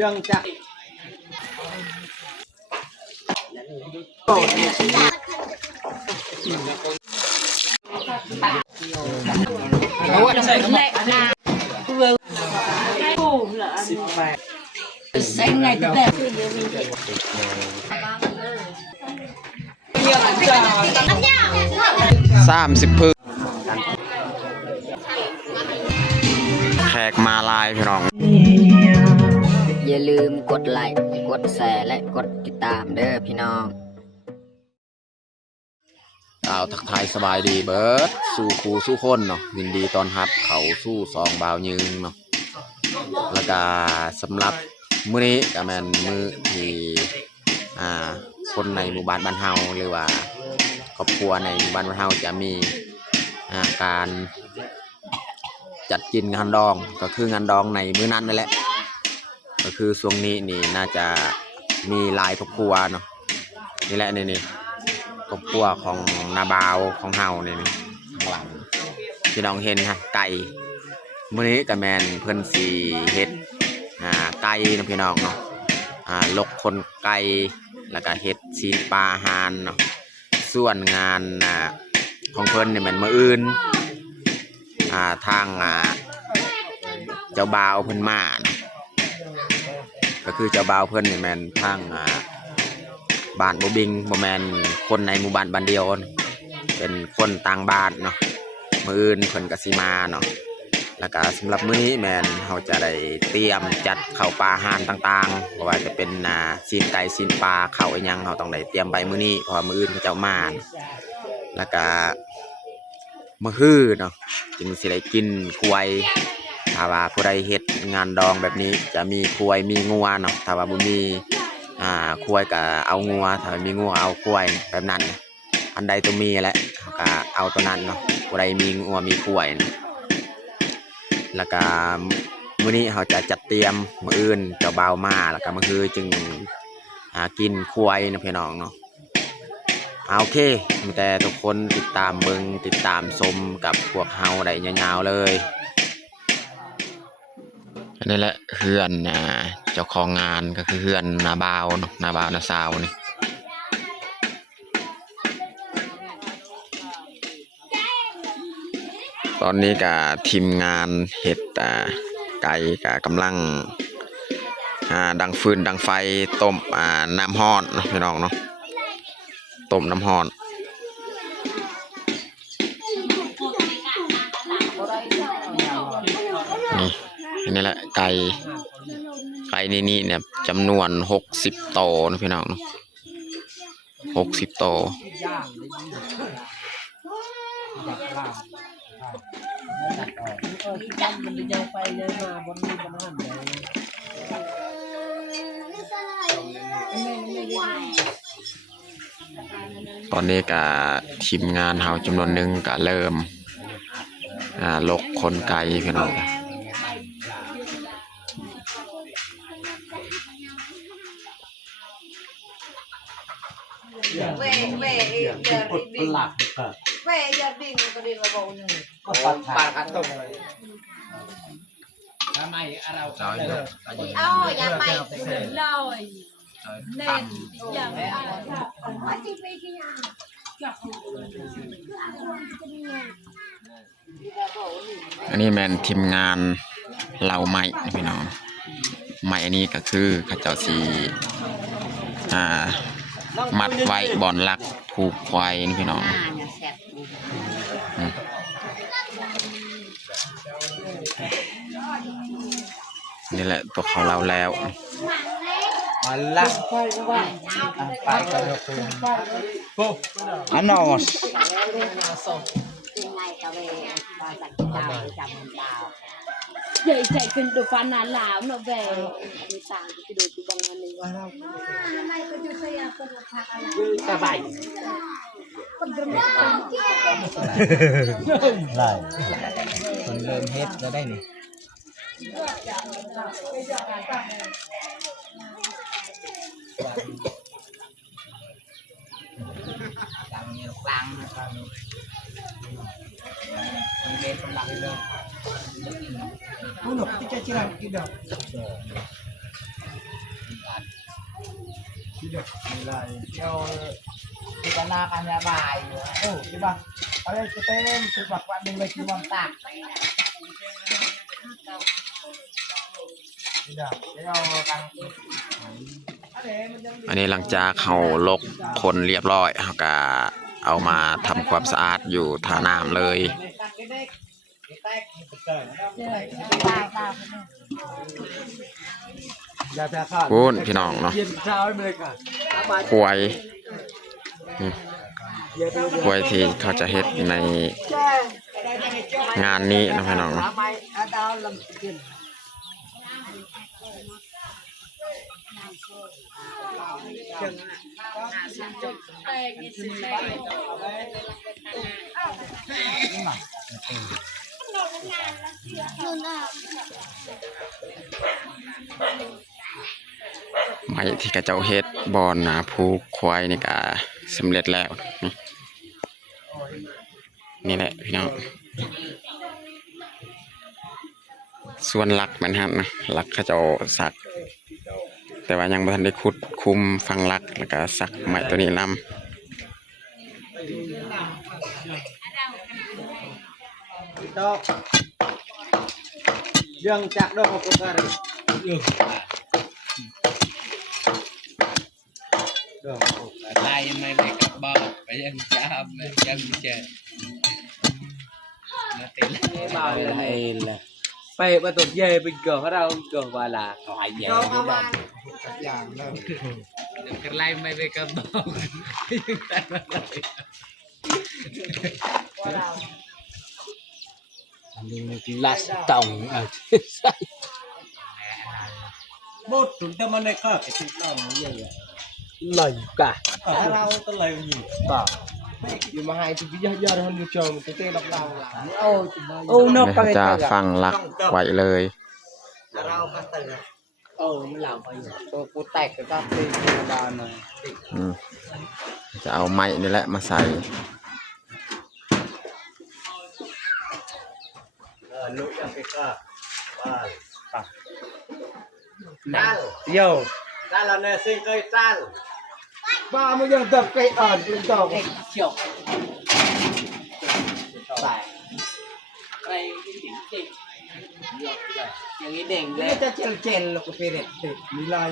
ยังจะ30 พึ่งแขกมาลายพี่น้องอย่าลืมกดไลค์กดแชร์และกดติดตามเด้อพี่น้องเอาทักทายสบายดีเบิร์ดสู่ครูสู่คนเนาะยินดีตอนฮับเขาสู้ซองบ่าวยืงเนาะแล้วก็สำหรับมื้อนี้ก็แม่นมื้อที่คนในหมู่บ้านบ้านเฮาหรือว่าครอบครัวในหมู่บ้านบ้านเฮาจะมีการจัดกินงานดองก็คืองานดองในมื้อนั้นนั่นแหละก็คือช่วงนี้นี่น่าจะมีหลายครอบครัวเนาะนี่แหละนี่ครอบครัวของนาบาวของเฮานี่ข้างหลังที่น้องเห็นฮะไก่มื้อนี้ก็แม่นเพิ่นสิเฮ็ดไก่นะพี่น้องเนาะลกคนไก่แล้วก็เฮ็ดซีนปลาอาหารเนาะส่วนงานของเพิ่นนี่มันมื้ออื่นทางเจ้าบ่าวเพิ่นมาก็คือเจ้าบ่าวเพิ่นนี่แม่นทางบ้านบ่บิงบ่แม่นคนในหมู่บ้านบ้านเดียวเป็นคนต่างบ้านเนาะมื้ออื่นเพิ่นก็สิมาเนาะแล้วก็สำหรับมื้อนี้แม่นเฮาจะได้เตรียมจัดข้าวปลาอาหารต่างๆเพราะว่าจะเป็นซีนไก่ซีนปลาข้าวอีหยังเฮาต้องได้เตรียมไปมื้อนี้เพราะว่ามื้ออื่นเขาเจ้ามาแล้วก็มื้อฮื้อเนาะจึงสิได้กินควายถ้าว่าผู้ใดเฮ็ดงานดองแบบนี้จะมีควายมีงัวเนาะถ้าว่าบ่มีควายก็เอางัวถ้ามีงัวเอาควายแบบนั้นอันใดตัวมีแหละก็เอาตัวนั้นเนาะผู้ใดมีงัวมีควายแล้วก็มื้อนี้เขาจะจัดเตรียมมื้ออื่นเจ้าบ่าวมาแล้วก็มื้อคือจึงกินควายนะพี่น้องเนาะโอเคมีแต่ทุกคนติดตามเบิ่งติดตามชมกับพวกเฮาได้ยาวๆเลยอันนี้แหละเฮือนเจ้าของงานก็คือเฮือนนาบ่าวเนาะนาบ่าวนาสาวนี่ตอนนี้ก็ทีมงานเฮ็ดไก่ก็กำลังดังฟืนดังไฟต้มน้ำร้อนเนาะพี่น้องเนาะต้มน้ำร้อนนี่แหละไก่นี่เนี่ยจำนวน60 โตนะพี่น้องเนาะ60 โตตอนนี้ก็ทีมงานเฮาจำนวนหนึ่งก็เริ่มลกคนไก่พี่น้องgiờ đi là bầu này có bà cắt tôm mày ở đâu nhà mày rồi nên giờอันนี้แมนทีมงานเหล่าไม้พี่น้องไม้อันนี้ก็คือข้าเจ้าสีมัดไว้บ่อนลักผูกควายนี่พี่น้องนี่แหละตัวเขาเราแล้วละไปกันเลยอันนอสvậy chạy kinh đồ phán là lão nó về tàng cái đồ tụ bằng này ta vậy lại còn lên hết ra đây này làm nhiều lăng lên không làm được không được cái chơi làm cái được di panakannya bayi. Oh, coba. Kalau kita coba buat dengan cuma tak. Tidak, dia kan. อันนี้หลังจากเขาลกคนเรียบร้อยเขาก็เอามาทำความสะอาดอยู่ท่าน้ำเลย พูดพี่น้องเนาะควายควายที่เขาจะเฮ็ดในงานนี้นะพี่น้องเนาะไม้ที่กระเจ้าเฮ็ดบอนนะผูกควายนี่ก็สำเร็จแล้วนี่แหละพี่น้องส่วนหลักมันครับนะหลักเขาเจ้าสักแต่ว่ายังไม่ทันได้ขุดคุมฟังหลักแล้วก็สักไม้ตัวนี้นำยังจักดอกกุกอะไรลายยังไม่ไปกับบอกไปยังจับยังเจอมาตีบ่าวเลยไปมาตกเย่ไปเกี่ยวเขาเราเกี่ยวว่าละหายใหญ่ที่บ้านอย่างนั้นเดี๋ยวกันไล่ไม่ไปกับบอกยังแต่มาเลยอันนี้ลัสตองใช่บดถึงแต่มันได้ข้าไอ้ที่ต้องเยอะเลยกะเราต้องเลยอยู่ป่ะอยู่มาให้ที่พี่ยอดทำมือจอมตัวเต้ดอกดาวโอ้นกไปจะฟังหลักไว้เลยเราก็ตื่นมันหลับไปตัวกูแตกก็ตีดาวหน่อยจะเอาไม้นี่แหละมาใส่ลูกยังไปก็ว่านั่นโย่นั่นเราเนี่ยซิงเกิลนั่นบ้ามันยังตับไก่อ่อนเป็นดอกเขียวใส่ไปจริงอย่างนี้เด้งเลยจะเจลลูกเป็นเด็กมีลาย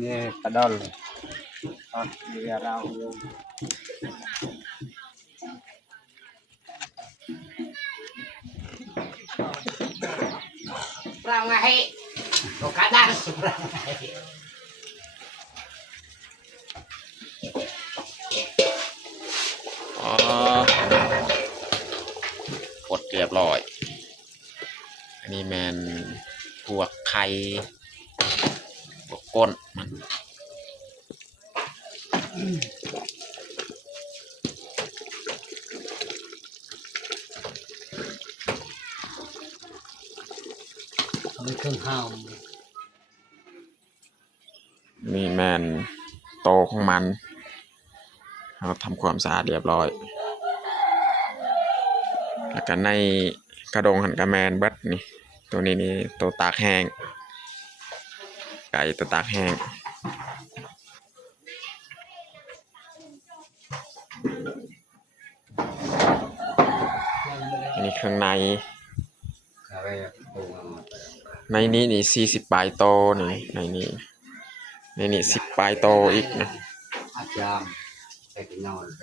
นี่กระดอนเรือเราเราไงโอกาสดังกดเรียบร้อยอันนี้แมนพวกไข่พวกก้นมันมีเครื่องห้ามนี่แมนโตของมันเราทำความสะอาดเรียบร้อยแล้วก็ในกระดงหันกระแมนเบิดนี่ตัวนี้นี่ตัวตากแห้งไก่ตัวตากแห้งอันนี้เครื่องในนี้นี่40 ปลายโตนี่ในนี้10 ปลายโตอีกนะอาจารย์ไปกินนอนไป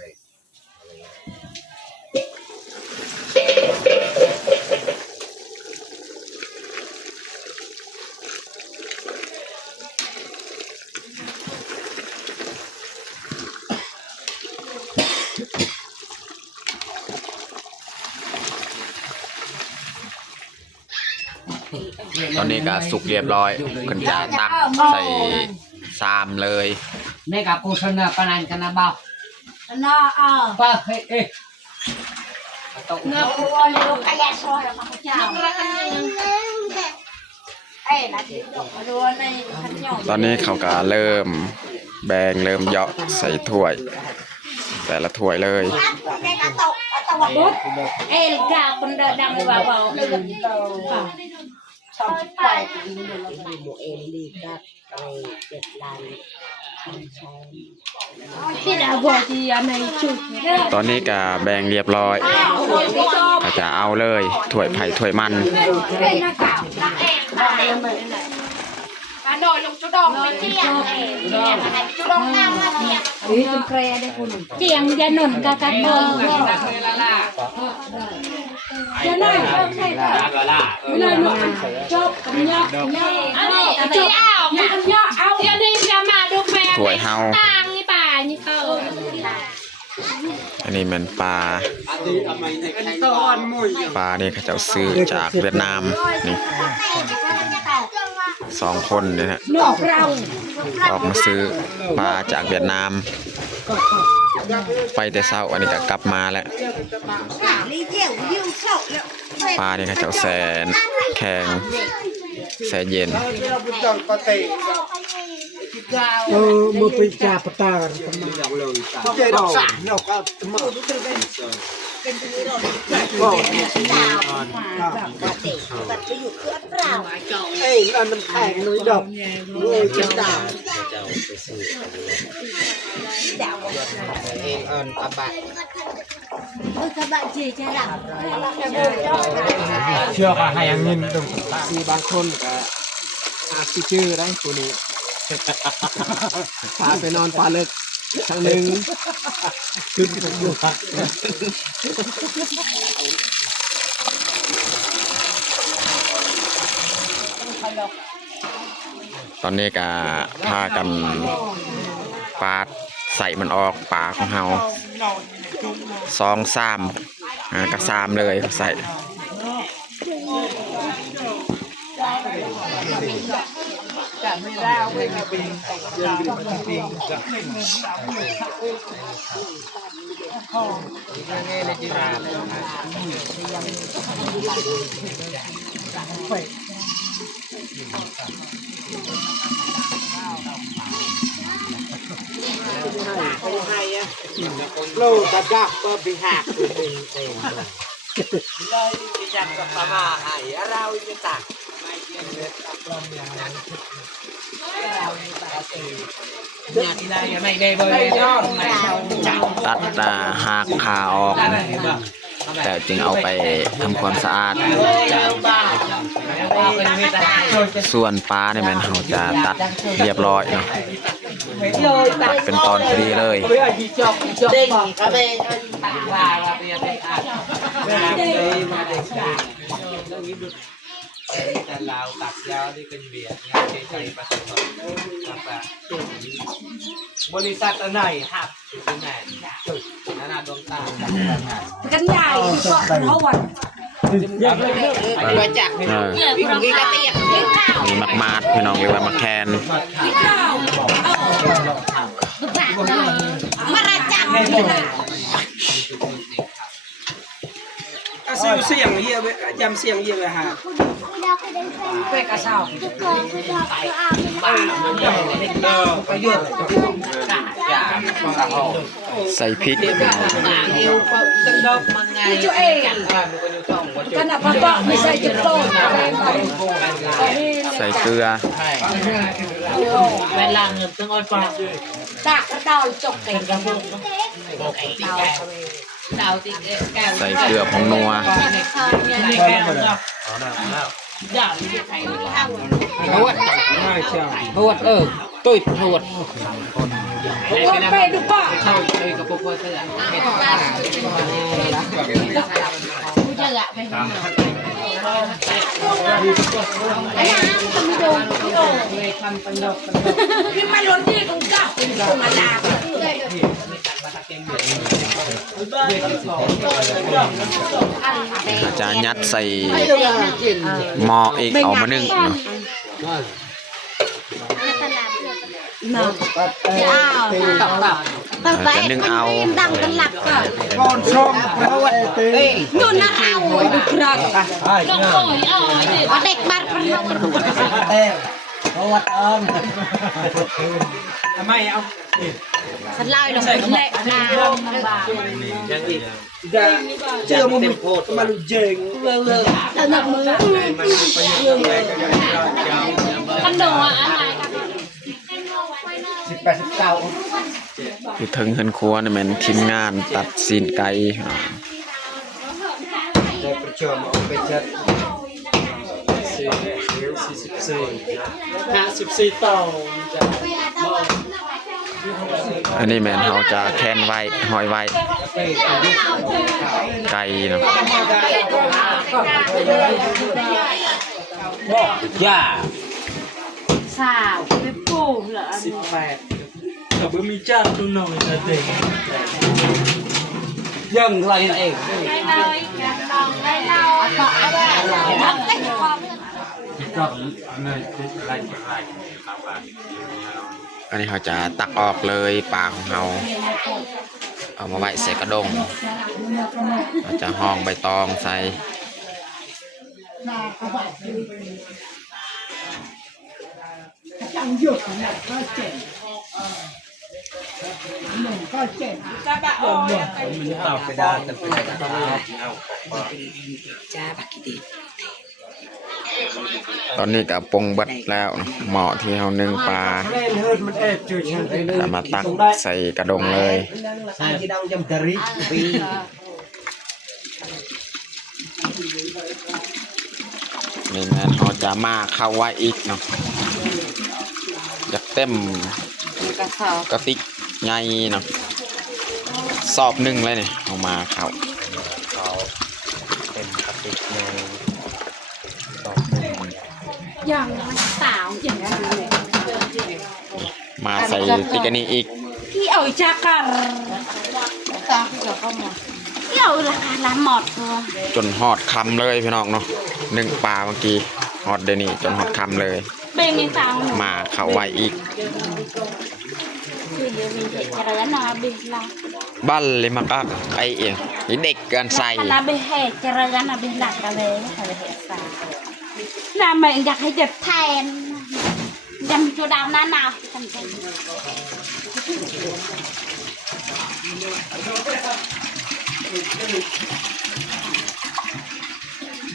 ตอนนี้ก็สุกเรียบร้อยเพิ่นจะตักใส่ซามเลยนี่กับกูชนะปนันกันนะบ่าวน่าป้าเฮ้ยน่าปวดลูกกระยาซอยมาเจ้าตอนนี้เขาก็เริ่มแบ่งเริ่มเหยาะใส่ถ้วยแต่ละถ้วยเลย à bút el gạo con đợt đang vào vàoพี่ดาวบอกที่อันไหนจุด ตอนนี้ก็แบ่งเรียบร้อยก็จะเอาเลยถ้วยไผ่ถ้วยมัน โดนลงจุดองไม่เที่ยงจุดองน้ำมาเที่ยงจุดแคร์ได้คุณเที่ยงยาหนุนกับกันเบอร์ยาหนุนใช่ค่ะเวลาหนุนจบกันยากอันนี้จุดเอามันยากเอาอย่าดีอย่ามาดูแม่ ถ้วยเฮา ต่างนี่ป่านี่เขา อันนี้มันปลาปลานี่เขาจะซื้อจากเวียดนามนี่2 คนเนี่ยฮะ นอกเรา ออกมาซื้อปลาจากเวียดนาม ไปแต่เช้าอันนี้ก็กลับมาแล้วปลานี่เขาจะแสนแข็งแสนเย็น มือไปจ่าปตากันเจดอกดอกก็มาเอ้ยอันมันแข็งเลยดอกเลยจะด่าเองอันอาบะเชื่อค่ะให้เงินตรงคือบางคนก็อาชีชื่อได้ตัวนี้พาไปนอนปลาเลิกทางหนึ่งขึ้นผมดูครับ ตอนนี้ก็พากันปาดใส่มันออกปลาของเฮา2 3กับ3เลยใส่โลกระดับก็ไปหักตัวเองเองเลยอยากกับมาหายเราจะตักตัดหากขาออกแต่จึงเอาไปทำความสะอาด ส่วนปลาเนี่ยมันเราจะตัดเรียบร้อยเนาะตัดเป็นตอนพอดีเลย เด้งกระเบงลาวตักยาวที่เป็นเบียร์งานใจประสบบริษัทอะไรหักจุดไหนจุดนั่นน่ะดวงตา กันใหญ่ก็เขาวัน มาจากมีกระเตียบ มีมักมาดพี่น้องเรียกว่ามักแคน มาราจัง ซิวเสียงเยี่ยมยำเสียงเยี่ยมเลยฮะ เป็นกระเช้า ใส่พริก จุเองขนาดพ่อไม่ใช่จุดโต ใส่เกลือ เวลาเงินต้องเอาปลา ตากระดาจกเต็มกระปุก ใส่เกลือผงนัว ทวดทวดตุ้ยทวด คนไปดูป่ะ พี่มาล้นที่ของเจ้าเป็นคนมาลาอาจารย์ยัดใส่หม้ออีกเอามานึ่งเนาะ จะนึ่งเอา ดังกันหลับก่อน ก่อนชมทวดเอ้ย นู่นนะเอาดูครักลงโอยเด็กบ้านคนเรา เขาวัดเอิญ ทำไมเอา ฉันเล่าลงไปเละนา ยังอีก จะเชื่อมันมาลุเจงเลย กันโดอะไรกัน 18-19 อยู่ถึงเฮือนครัวนี่แม่นทีมงานตัดซีนไก่ ได้ประชุมเอาไปจัด54ต่อ อันนี้แม่นเฮาจะแคนไว้ห้อยไว้ไก่เนาะ ย่า สาวไปปูเหรอ 18แต่ไม่มีจ้าตัวน้อยนะเด็ก ยังไรนั่นเอง ได้เลยลองได้เราต่อได้ทำได้ความ อันนี้เขาจะตักออกเลยปลาของเราเอามาไว้ใส่กระดงเราจะห้องใบตองใส่ตอนนี้กับปรุงเบัดแล้วเนาะเหมาะที่เรานึ่งปลา เล่นเฮิร์ดมันเอ็ดจุดฉัน แล้วมาตักใส่กระดงเลย ใส่ที่ดาวจำตริปี นี่แม่นเขาจะมาเข้าไว้อีกเนาะอยากเต็ม กระสอบ กระติกใหญ่เนาะสอบหนึ่งเลยเนี่ยเอามาเข้า เป็นกระติกเลย อย่างมันสาวอย่างนั้นเลย มาใส่ติกอันนี้อีก พี่เอาจากกันตาเกี่ยวเข้ามาพี่เอาราคาละหมดตัว จนหอดคำเลยพี่น้องเนาะนึ่งปลาเมื่อกี้หอดเดยวนี่จนหอดคำเลย เบงยังตาม มาเข้าไว้อีก คือเดี๋ยวมีเด็กจะระนาเบลา บ้านเลยมักอักไอเองนี่เด็กกันใส่ คณะเบเหตุจะระนาเบลักกันเลยค่ะเบเหตุสาน่ามันอยากให้เด็ดแทนยำจูดาวหน้าหนาวทำใจมั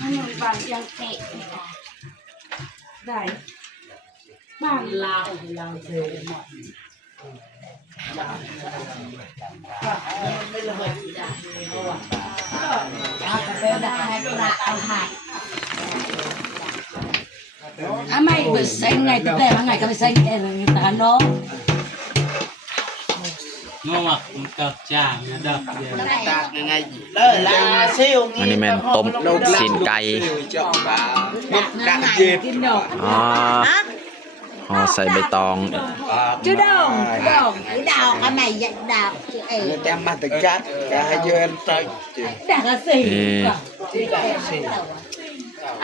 นบางยังเกะได้บ้านลาวไม่ไปเซ็งไงแต่ว่าไงก็ไปเซ็งแต่เลยตาน้อง งอกมันก็จ้างนะดับเดียว อันนี้แม่นต้มซีนไก่ ดักเย็ด กินดอก อ๋อห่อใส่ใบตอง chú đâu đâu cái đào cái mày dạy đào chị ấy แต่มาตึกจัดจะให้เยือนใจ đào là gì นี่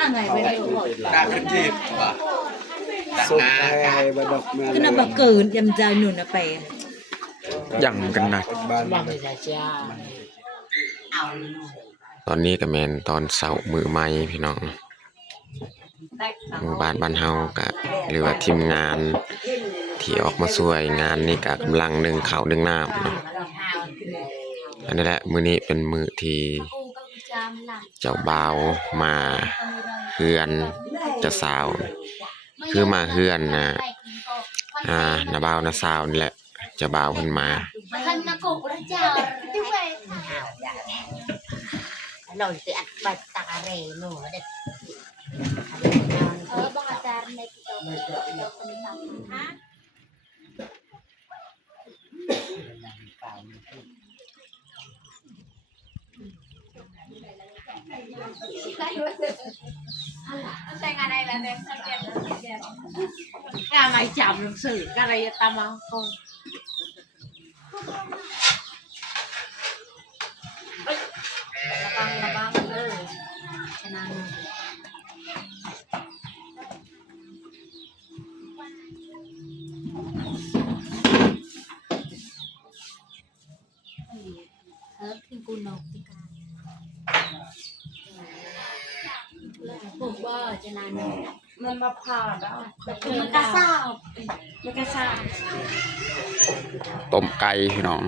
à ngày bên đây hỏi ดักขึ้นจีบสุดให้บดกมา cái nó bật cử dầm dài nụ nó bè ยั่งกันหนัก บ้าน ตอนนี้ก็แม่นตอนเสาร์มือใหม่พี่น้องหมู่บ้านเฮาก็หรือว่าทีมงานที่ออกมาช่วยงานนี่ก็กำลังนึ่งข้าวนึ่งน้ำเนาะอันนี้แหละมื้อนี้เป็นมื้อที่เจ้าบ่าวมาเฮือนเจ้าสาว คือมาเฮือนนะน้าบ่าวน้าสาวนี่แหละเจ้าบ่าวเพิ่นมา rồi thì ăn bạch tà rè nữa đấy บังอาจารย์ในกิจกรรม à ngày chậm lịch sử cái này ta mang không ระวังชนะ ที่กูนกที่การผมว่าจะนานมัน มันมาผ่าได้มันกระซ่ามันกระซ่า ต้มไก่พี่น้อง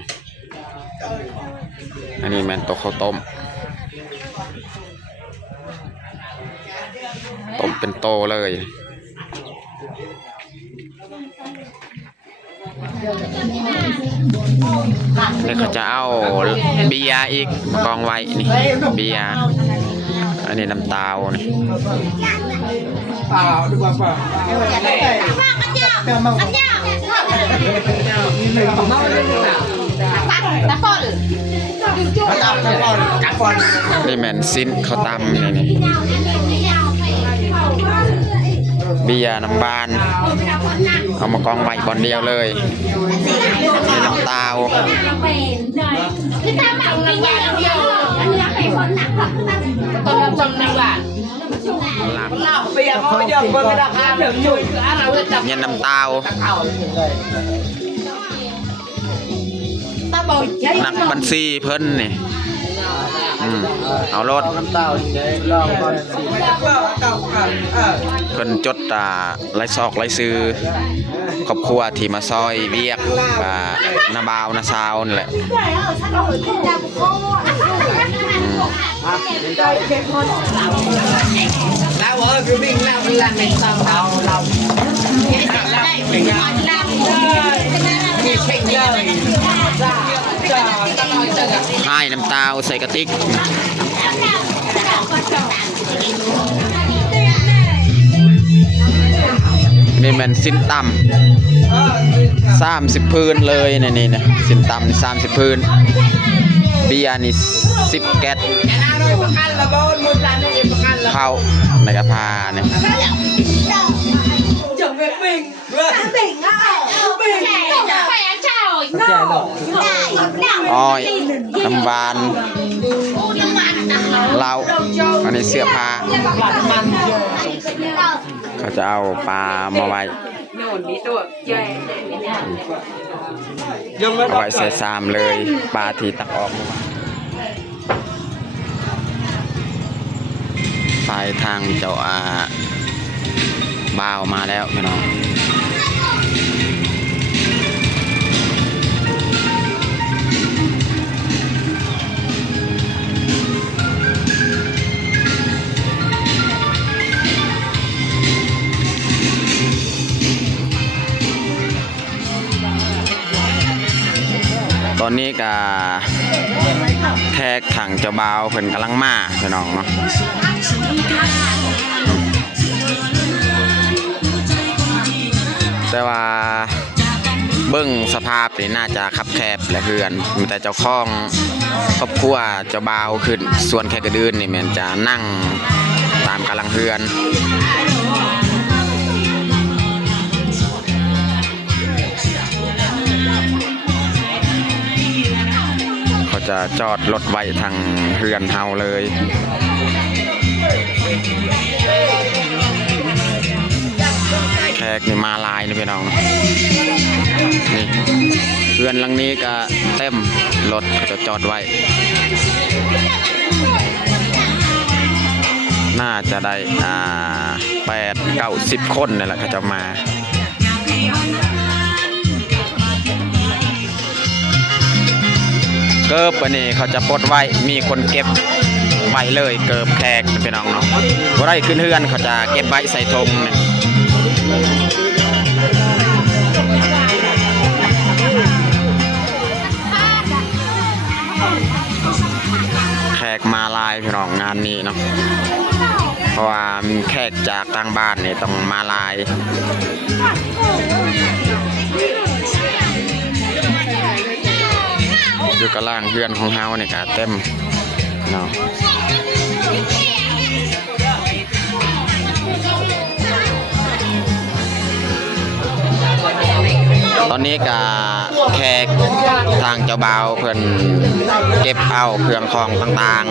อันนี้แม่นตัวข้าวต้มเป็นโตเลยนี่เขาจะเอาเบียร์อีกกองไว้นี่เบียร์อันนี้น้ำตาลนี่ นี่แม่นสิ้นเขาตำนี่นี่เบียร์น้ำบานเอามากองไว้บอนเดียวเลยนี่น้ำตาล ที่ทำแบบในบ้านเดียวอันนี้เป็นคนหนักต้มจมในบ้านเราเปียกเขาเยอะเบอร์กระดาษเดือดจุยอะไรเว้ยจับ เย็นน้ำตาลหนักบัญชีเพิ่นนี่เอารถ น้ำเต้าลองก่อนสิ เพิ่นจดรายซอกรายซื้อครอบครัวที่มาซอยเวียกนาบาวนาซาวนี่แหละแล้วคือวิ่งแล้วมันลั่นในเตาเราเป็นยังมีเข่งเลยให้น้ำตาลใส่กระติกนี่มันสิ้นต่ำ30 พื้นเลยนี่นะสิ้นต่ำ30 พื้นเบียร์นี่10 แก๊สเข้าในกระพาเนี่ยอ้อยน้ำหวานเหล้าอันนี้เสื้อผ้าเขาจะเอาปลามาไว้เอาไว้ใส่ซามเลยปลาที่ตักออกฝ่ายทางเจ้าบ่าวมาแล้วพี่น้องตอนนี้ก็แขกถังเจ้าบ่าวเพิ่นกำลังมาพี่น้องเนาะแต่ว่าเบิ่งสภาพนี่น่าจะคับแคบและเฮือนมีแต่เจ้าของครอบครัวเจ้าบ่าวขึ้นส่วนแขกอื่นนี่แม่นจะนั่งตามกำลังเฮือนเขาจะจอดรถไว้ทางเฮือนเฮาเลยแขกนี่มาลายนี่พี่น้องนี่เฮือนหลังนี้ก็เต็มรถเขาจะจอดไว้น่าจะได้8-9-10 คนนี่แหละเขาจะมาเกิบอันนี้เขาจะปลดไว้มีคนเก็บไว้เลยเกิบแขกพี่น้องเนาะบ่ได้ขึ้นเฮือนเขาจะเก็บไว้ใส่ธงเนี่ยแขกมาลายพี่น้องงานนี้เนาะเพราะว่ามีแขกจากต่างบ้านนี่ต้องมาลายอยู่กับล่างเฮือนของเฮาเนี่ยก็เต็มเนาะตอนนี้ก็แขกทางเจ้าบ่าวเพิ่นเก็บเอาเครื่องของต่าง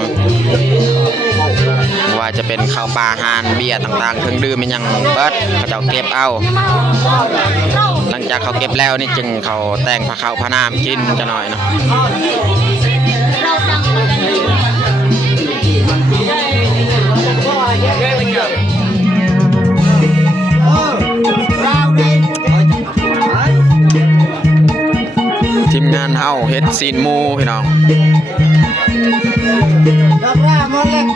ๆว่าจะเป็นข้าวปลาอาหารเบียร์ต่างๆเครื่องดื่มมันยังเบิดเขาเจ้าเก็บเอาหลังจากเขาเก็บแล้วนี่จึงเขาแต่งผ้าขาวผ้าน้ำกินจะหน่อยเนาะ ทีมงานเฮาเฮ็ดซีนหมูพี่น้อง Dabra molek